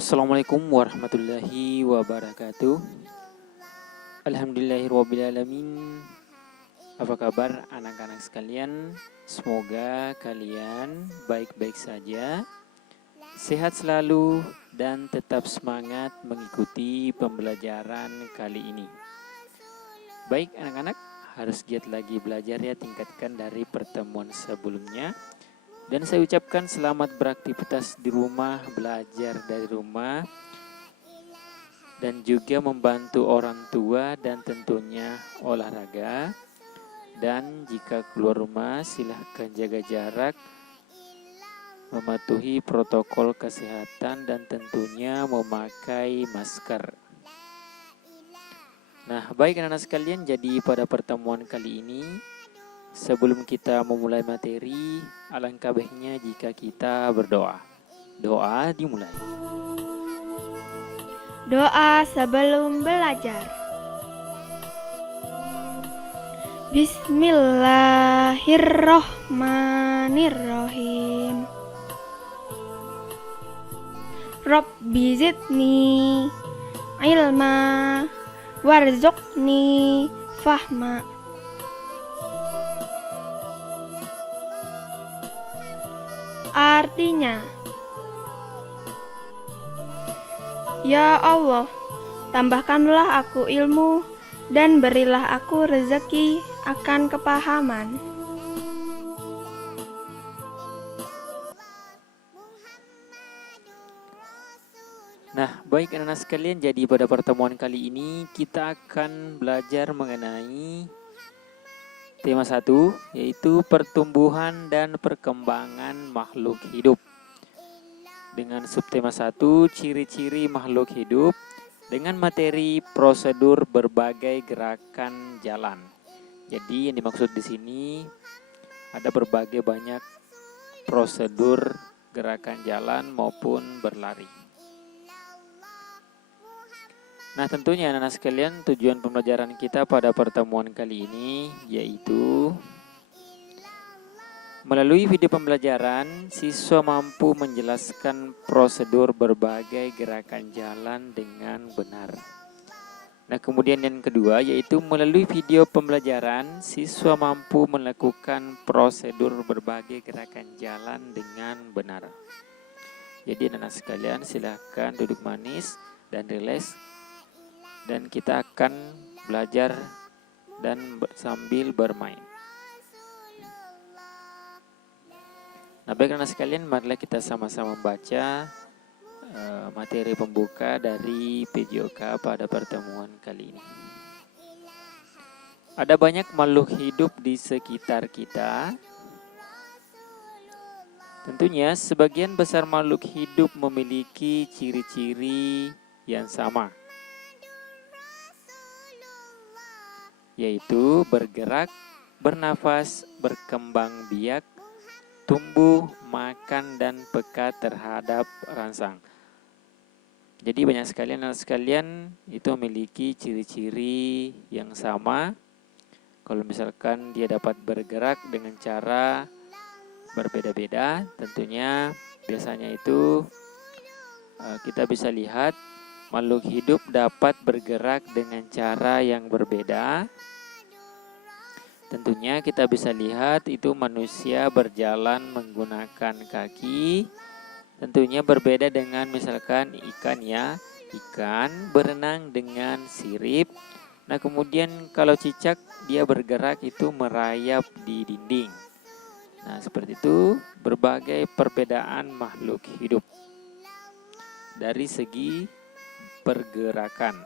Assalamualaikum warahmatullahi wabarakatuh. Alhamdulillahirrabbilalamin. Apa kabar anak-anak sekalian? Semoga kalian baik-baik saja, sehat selalu, dan tetap semangat mengikuti pembelajaran kali ini. Baik anak-anak, harus giat lagi belajar ya, tingkatkan dari pertemuan sebelumnya. Dan saya ucapkan selamat beraktivitas di rumah, belajar dari rumah, dan juga membantu orang tua dan tentunya olahraga. Dan jika keluar rumah silahkan jaga jarak, mematuhi protokol kesehatan dan tentunya memakai masker. Nah, baik anak-anak sekalian, jadi pada pertemuan kali ini sebelum kita memulai materi, alangkah baiknya jika kita berdoa. Doa dimulai. Doa sebelum belajar. Bismillahirrohmanirrohim. Rabbi zidni ilma warzuqni fahma. Artinya, ya Allah, tambahkanlah aku ilmu dan berilah aku rezeki akan kepahaman. Nah, baik anak-anak sekalian, jadi pada pertemuan kali ini kita akan belajar mengenai tema 1, yaitu pertumbuhan dan perkembangan makhluk hidup. Dengan subtema 1, ciri-ciri makhluk hidup, dengan materi prosedur berbagai gerakan jalan. Jadi yang dimaksud di sini ada berbagai banyak prosedur gerakan jalan maupun berlari. Nah, tentunya anak-anak sekalian, tujuan pembelajaran kita pada pertemuan kali ini yaitu melalui video pembelajaran, siswa mampu menjelaskan prosedur berbagai gerakan jalan dengan benar. Nah, kemudian yang kedua yaitu melalui video pembelajaran, siswa mampu melakukan prosedur berbagai gerakan jalan dengan benar. Jadi anak-anak sekalian, silahkan duduk manis dan rileks, dan kita akan belajar dan sambil bermain. Nah, baik anak sekalian, marilah kita sama-sama membaca materi pembuka dari PJOK pada pertemuan kali ini. Ada banyak makhluk hidup di sekitar kita. Tentunya sebagian besar makhluk hidup memiliki ciri-ciri yang sama, yaitu bergerak, bernafas, berkembang biak, tumbuh, makan, dan peka terhadap rangsang. Jadi banyak sekali anak sekalian itu memiliki ciri-ciri yang sama. Kalau misalkan dia dapat bergerak dengan cara berbeda-beda, tentunya biasanya itu kita bisa lihat makhluk hidup dapat bergerak dengan cara yang berbeda. Tentunya kita bisa lihat itu manusia berjalan menggunakan kaki. Tentunya berbeda dengan misalkan ikan ya. Ikan berenang dengan sirip. Nah, kemudian kalau cicak dia bergerak itu merayap di dinding. Nah, seperti itu berbagai perbedaan makhluk hidup dari segi pergerakan.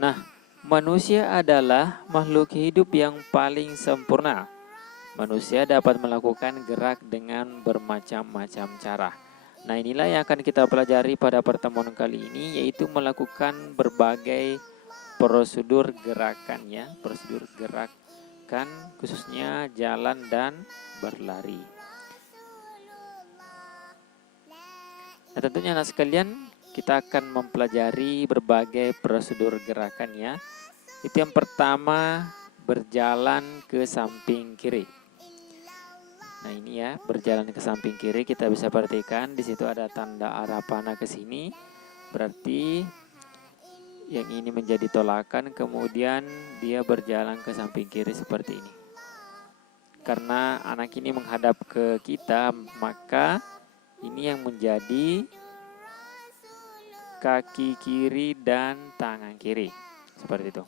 Nah, manusia adalah makhluk hidup yang paling sempurna. Manusia dapat melakukan gerak dengan bermacam-macam cara. Nah, inilah yang akan kita pelajari pada pertemuan kali ini, yaitu melakukan berbagai prosedur gerakan ya, prosedur gerakan khususnya jalan dan berlari. Nah, tentunya anak sekalian, kita akan mempelajari berbagai prosedur gerakan ya. Itu yang pertama, berjalan ke samping kiri. Nah ini ya, berjalan ke samping kiri, kita bisa perhatikan di situ ada tanda arah panah ke sini. Berarti yang ini menjadi tolakan, kemudian dia berjalan ke samping kiri seperti ini. Karena anak ini menghadap ke kita, maka ini yang menjadi kaki kiri dan tangan kiri. Seperti itu.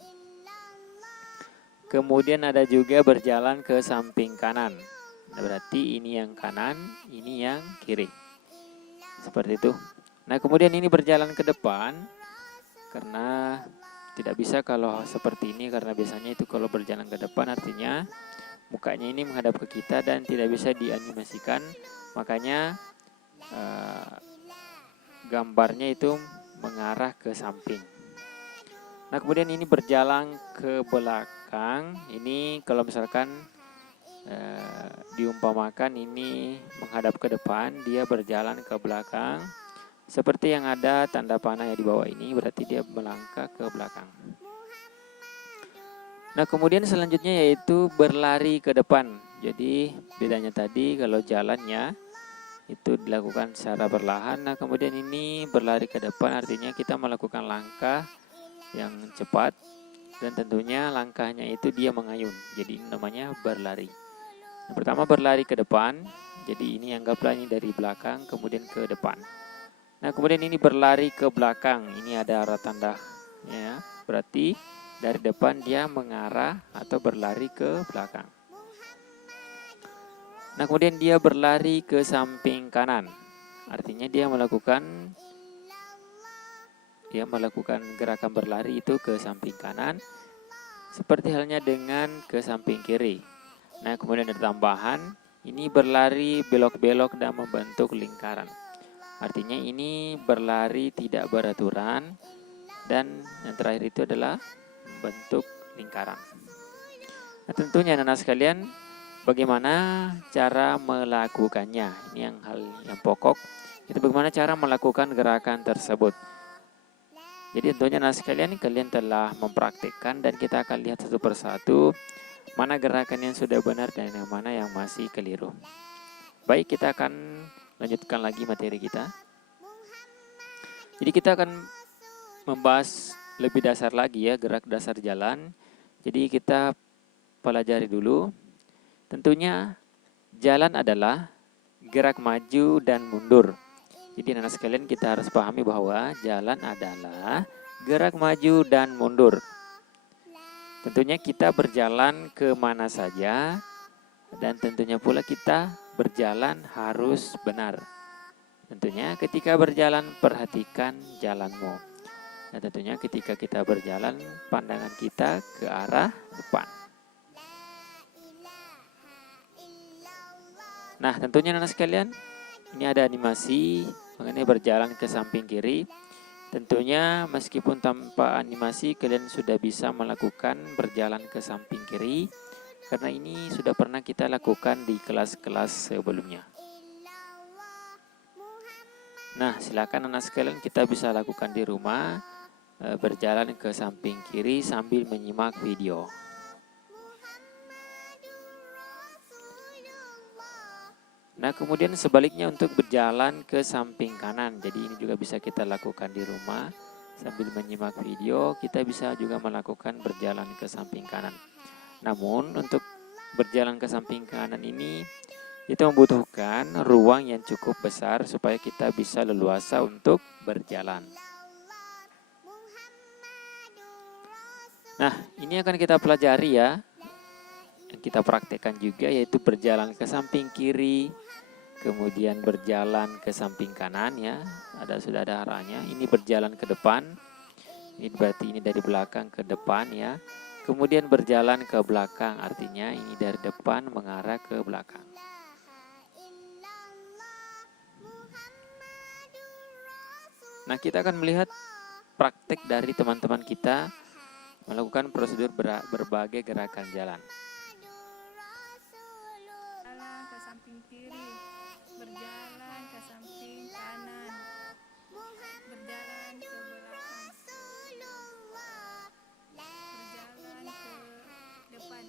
Kemudian ada juga berjalan ke samping kanan. Berarti ini yang kanan, ini yang kiri. Seperti itu. Nah, kemudian ini berjalan ke depan. Karena tidak bisa kalau seperti ini, karena biasanya itu kalau berjalan ke depan artinya mukanya ini menghadap ke kita dan tidak bisa dianimasikan. Makanya gambarnya itu mengarah ke samping. Nah, kemudian ini berjalan ke belakang. Ini kalau misalkan diumpamakan ini menghadap ke depan, dia berjalan ke belakang. Seperti yang ada tanda panah yang di bawah ini, berarti dia melangkah ke belakang. Nah, kemudian selanjutnya yaitu berlari ke depan. Jadi bedanya tadi kalau jalannya itu dilakukan secara perlahan. Nah, kemudian ini berlari ke depan artinya kita melakukan langkah yang cepat dan tentunya langkahnya itu dia mengayun. Jadi ini namanya berlari. Yang pertama berlari ke depan. Jadi ini anggaplah ini dari belakang kemudian ke depan. Nah, kemudian ini berlari ke belakang. Ini ada arah tanda ya. Berarti dari depan dia mengarah atau berlari ke belakang. Nah, kemudian dia berlari ke samping kanan. Artinya dia melakukan gerakan berlari itu ke samping kanan. Seperti halnya dengan ke samping kiri. Nah, kemudian ada tambahan, ini berlari belok-belok dan membentuk lingkaran. Artinya ini berlari tidak beraturan dan yang terakhir itu adalah membentuk lingkaran. Nah, tentunya anak-anak sekalian, bagaimana cara melakukannya? Ini yang hal yang pokok. Itu bagaimana cara melakukan gerakan tersebut. Jadi tentunya anak sekalian, kalian telah mempraktikkan dan kita akan lihat satu persatu mana gerakan yang sudah benar dan yang mana yang masih keliru. Baik, kita akan lanjutkan lagi materi kita. Jadi kita akan membahas lebih dasar lagi ya, gerak dasar jalan. Jadi kita pelajari dulu. Tentunya jalan adalah gerak maju dan mundur. Jadi anak sekalian kita harus pahami bahwa jalan adalah gerak maju dan mundur. Tentunya kita berjalan ke mana saja dan tentunya pula kita berjalan harus benar. Tentunya ketika berjalan perhatikan jalanmu. Dan tentunya ketika kita berjalan pandangan kita ke arah depan. Nah, tentunya anak sekalian, ini ada animasi mengenai berjalan ke samping kiri. Tentunya meskipun tanpa animasi kalian sudah bisa melakukan berjalan ke samping kiri. Karena ini sudah pernah kita lakukan di kelas-kelas sebelumnya. Nah, silakan anak sekalian kita bisa lakukan di rumah. Berjalan ke samping kiri sambil menyimak video. Nah, kemudian sebaliknya untuk berjalan ke samping kanan. Jadi ini juga bisa kita lakukan di rumah. Sambil menyimak video, kita bisa juga melakukan berjalan ke samping kanan. Namun, untuk berjalan ke samping kanan ini, itu membutuhkan ruang yang cukup besar supaya kita bisa leluasa untuk berjalan. Nah, ini akan kita pelajari ya. Kita praktekkan juga yaitu berjalan ke samping kiri, kemudian berjalan ke samping kanan ya. Sudah ada arahnya. Ini berjalan ke depan. Ini berarti ini dari belakang ke depan ya. Kemudian berjalan ke belakang, artinya ini dari depan mengarah ke belakang. Nah, kita akan melihat praktek dari teman-teman kita melakukan prosedur berbagai gerakan jalan. Berjalan ke samping kiri, berjalan ke samping kanan, berjalan ke belakang, berjalan ke depan,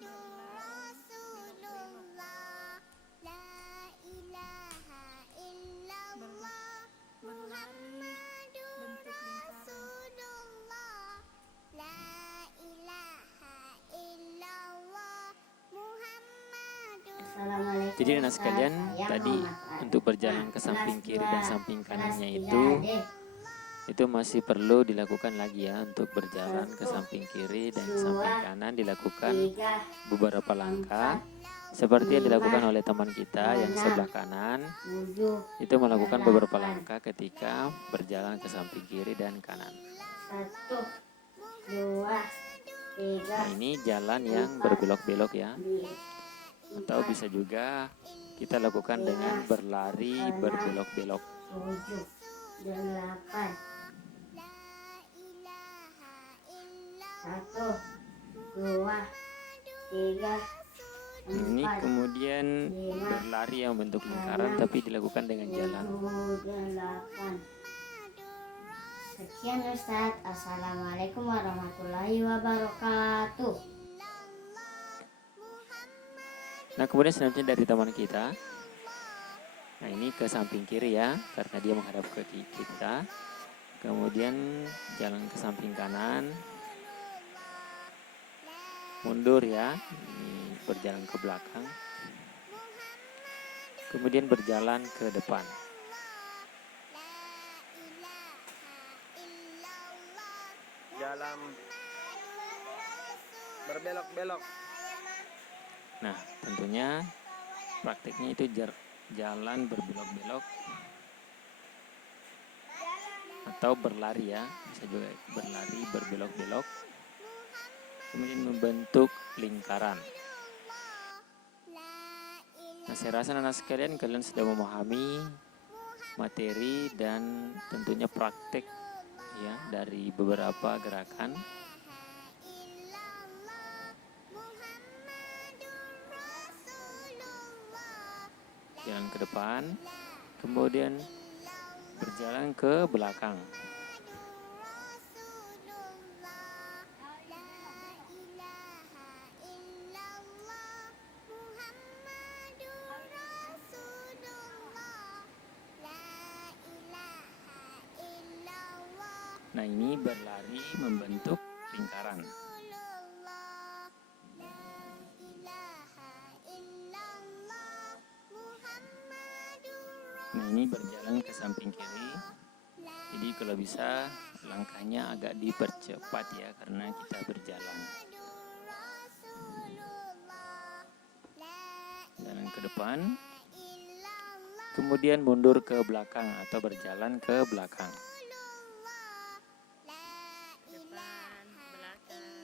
berlari Jadi anak sekalian, tadi untuk berjalan ke samping kiri dan samping kanannya itu masih perlu dilakukan lagi ya. Untuk berjalan ke samping kiri dan ke samping kanan dilakukan beberapa langkah seperti yang dilakukan oleh teman kita yang sebelah kanan. Itu melakukan beberapa langkah ketika berjalan ke samping kiri dan kanan. 1, 2, 3, Nah, ini jalan yang berbelok-belok ya. Atau bisa juga kita lakukan dengan berlari berbelok-belok. 7, 8. 1, 2, 3, Ini 4, kemudian berlari yang bentuk lingkaran tapi dilakukan dengan jalan. 8. Sekian Ustadz. Assalamualaikum warahmatullahi wabarakatuh. Nah, kemudian selanjutnya dari teman kita. Nah, ini ke samping kiri ya, karena dia menghadap ke kita. Kemudian jalan ke samping kanan. Mundur ya, ini berjalan ke belakang. Kemudian berjalan ke depan. Jalan berbelok-belok. Nah, tentunya prakteknya itu jalan berbelok-belok atau berlari ya, bisa juga berlari berbelok-belok, kemudian membentuk lingkaran. Nah, saya rasa anak sekalian kalian sudah memahami materi dan tentunya praktek ya dari beberapa gerakan. Jalan ke depan, kemudian berjalan ke belakang. Nah, ini berlari membentuk lingkaran. Nah, ini berjalan ke samping kiri. Jadi kalau bisa langkahnya agak dipercepat ya, karena kita berjalan. Jalan ke depan. Kemudian mundur ke belakang atau berjalan ke belakang. Depan, belakang.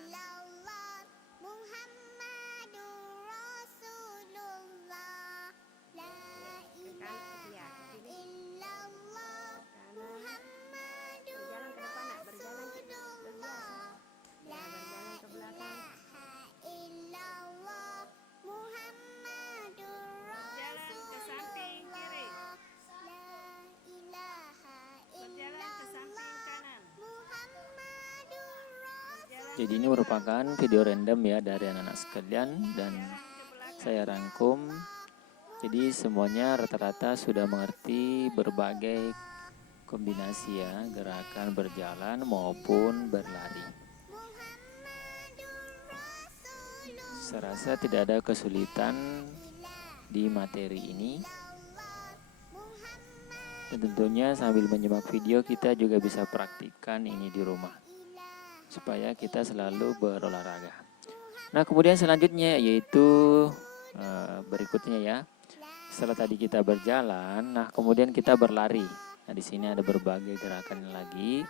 Jadi ini merupakan video random ya dari anak-anak sekalian dan saya rangkum. Jadi semuanya rata-rata sudah mengerti berbagai kombinasi ya, gerakan berjalan maupun berlari. Saya rasa tidak ada kesulitan di materi ini. Dan tentunya sambil menyimak video kita juga bisa praktikkan ini di rumah, supaya kita selalu berolahraga. Nah, kemudian selanjutnya yaitu berikutnya ya. Setelah tadi kita berjalan, nah kemudian kita berlari. Nah, di sini ada berbagai gerakan lagi.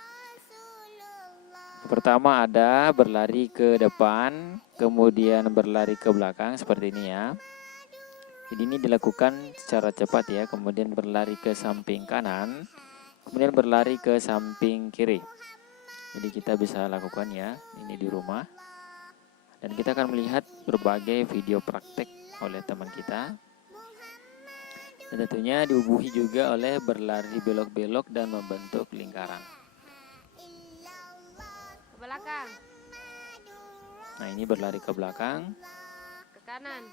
Pertama ada berlari ke depan, kemudian berlari ke belakang seperti ini ya. Jadi ini dilakukan secara cepat ya, kemudian berlari ke samping kanan, kemudian berlari ke samping kiri. Jadi kita bisa lakukan ya, ini di rumah. Dan kita akan melihat berbagai video praktek oleh teman kita. Dan tentunya dibubuhi juga oleh berlari belok-belok dan membentuk lingkaran. Ke belakang, Nah, ini berlari ke belakang, ke kanan,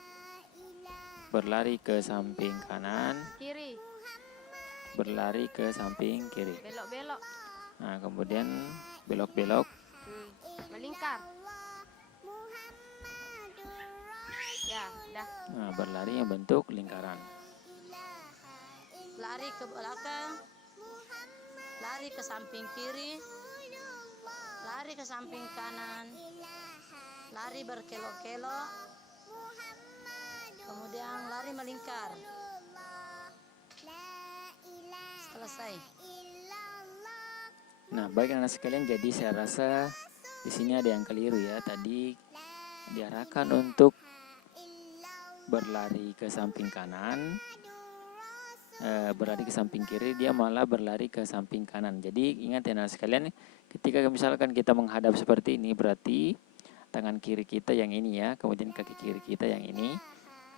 berlari ke samping kanan, kiri, berlari ke samping kiri. belok-belok, Nah, kemudian belok-belok. melingkar, Ya, dah. Nah, berlari membentuk lingkaran. Lari ke belakang, lari ke samping kiri, lari ke samping kanan, lari berkelok-kelok, kemudian lari melingkar. Selesai. Nah, baik anak sekalian, jadi saya rasa di sini ada yang keliru ya. Tadi diarahkan untuk berlari ke samping kanan, berlari ke samping kiri, dia malah berlari ke samping kanan. Jadi ingat ya anak sekalian, ketika misalkan kita menghadap seperti ini, berarti tangan kiri kita yang ini ya, kemudian kaki kiri kita yang ini.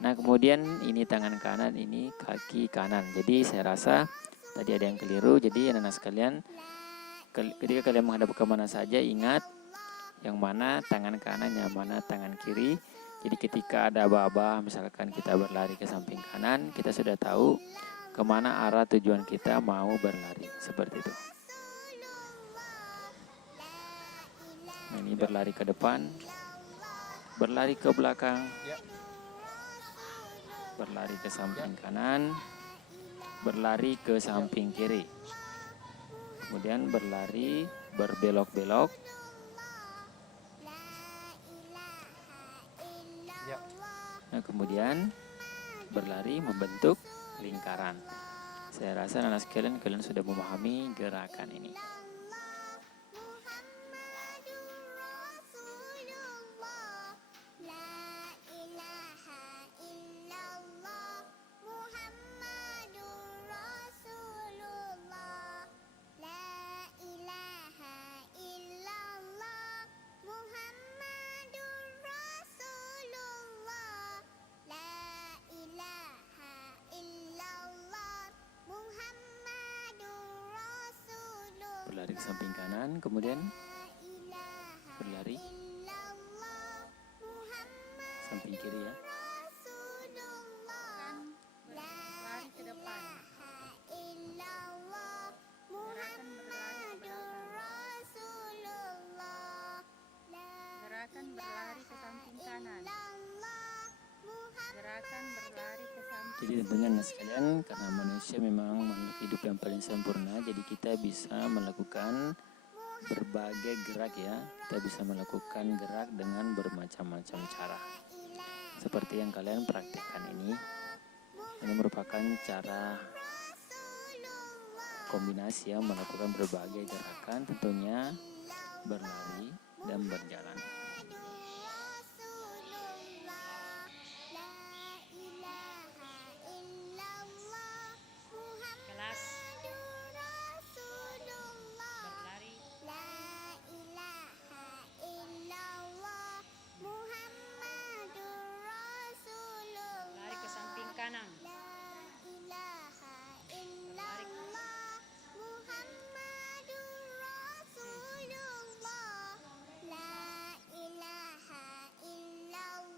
Nah, kemudian ini tangan kanan, ini kaki kanan. Jadi saya rasa tadi ada yang keliru. Jadi anak sekalian, ketika kalian menghadap kemana saja, ingat yang mana tangan kanan, yang mana tangan kiri. Jadi ketika ada aba-aba, misalkan kita berlari ke samping kanan, kita sudah tahu kemana arah tujuan kita mau berlari. Seperti itu. Nah, ini berlari ke depan, berlari ke belakang, berlari ke samping kanan, berlari ke samping kiri. Kemudian berlari berbelok-belok. Nah, kemudian berlari membentuk lingkaran. Saya rasa anak sekalian, kalian sudah memahami gerakan ini. Berlari ke samping kanan, kemudian berlari samping kiri ya. Lari ke depan. Gerakan berlari ke belakang. Gerakan berlari ke samping kanan. Gerakan berlari ke samping. Jadi tentunya anak sekalian, karena manusia memang makhluk hidup yang paling sempurna, jadi kita bisa melakukan berbagai gerak ya. Kita bisa melakukan gerak dengan bermacam-macam cara. Seperti yang kalian praktekkan ini. Ini merupakan cara kombinasi ya, melakukan berbagai gerakan, tentunya berlari dan berjalan. Kelas berlari lari ke samping kanan, lari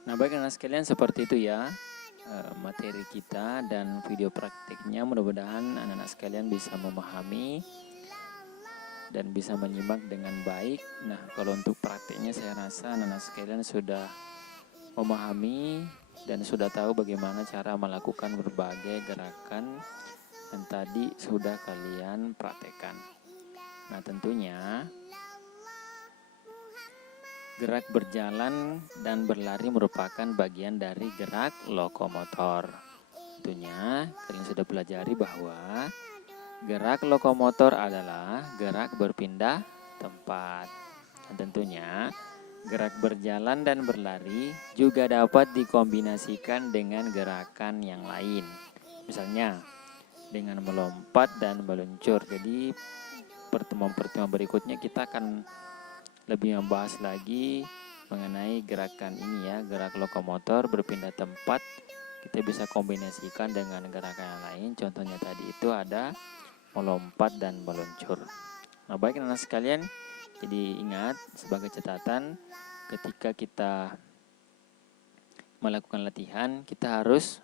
Nah, baik anak sekalian, seperti itu ya materi kita dan video praktiknya. Mudah-mudahan anak-anak sekalian bisa memahami dan bisa menyimak dengan baik. Nah, kalau untuk praktiknya saya rasa anak-anak sekalian sudah memahami dan sudah tahu bagaimana cara melakukan berbagai gerakan yang tadi sudah kalian praktekkan. Nah, tentunya gerak berjalan dan berlari merupakan bagian dari gerak lokomotor. Tentunya kalian sudah pelajari bahwa gerak lokomotor adalah gerak berpindah tempat. Dan tentunya gerak berjalan dan berlari juga dapat dikombinasikan dengan gerakan yang lain. Misalnya dengan melompat dan meluncur. Jadi pertemuan-pertemuan berikutnya kita akan lebih membahas lagi mengenai gerakan ini ya, gerak lokomotor berpindah tempat. Kita bisa kombinasikan dengan gerakan yang lain. Contohnya tadi itu ada melompat dan meluncur. Nah, baik anak sekalian, jadi ingat sebagai catatan, ketika kita melakukan latihan, kita harus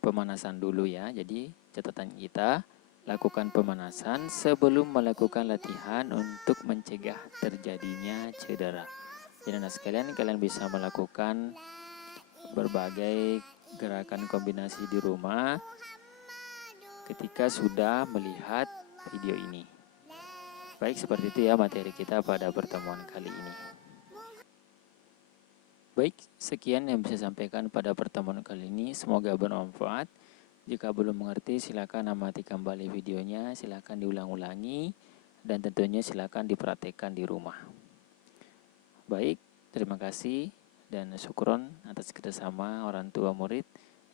pemanasan dulu ya. Jadi catatan kita, lakukan pemanasan sebelum melakukan latihan untuk mencegah terjadinya cedera. Jadi anak sekalian, kalian bisa melakukan berbagai gerakan kombinasi di rumah ketika sudah melihat video ini. Baik, seperti itu ya materi kita pada pertemuan kali ini. Baik, sekian yang bisa sampaikan pada pertemuan kali ini. Semoga bermanfaat. Jika belum mengerti, silakan amati kembali videonya, silakan diulang-ulangi, dan tentunya silakan dipraktekkan di rumah. Baik, terima kasih dan syukron atas kerjasama orang tua murid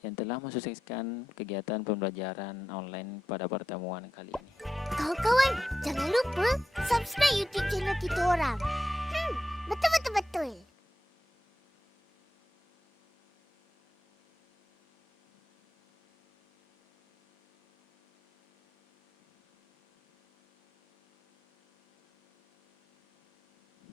yang telah mensukseskan kegiatan pembelajaran online pada pertemuan kali ini. Kawan-kawan, jangan lupa subscribe YouTube channel kita orang. Betul-betul-betul.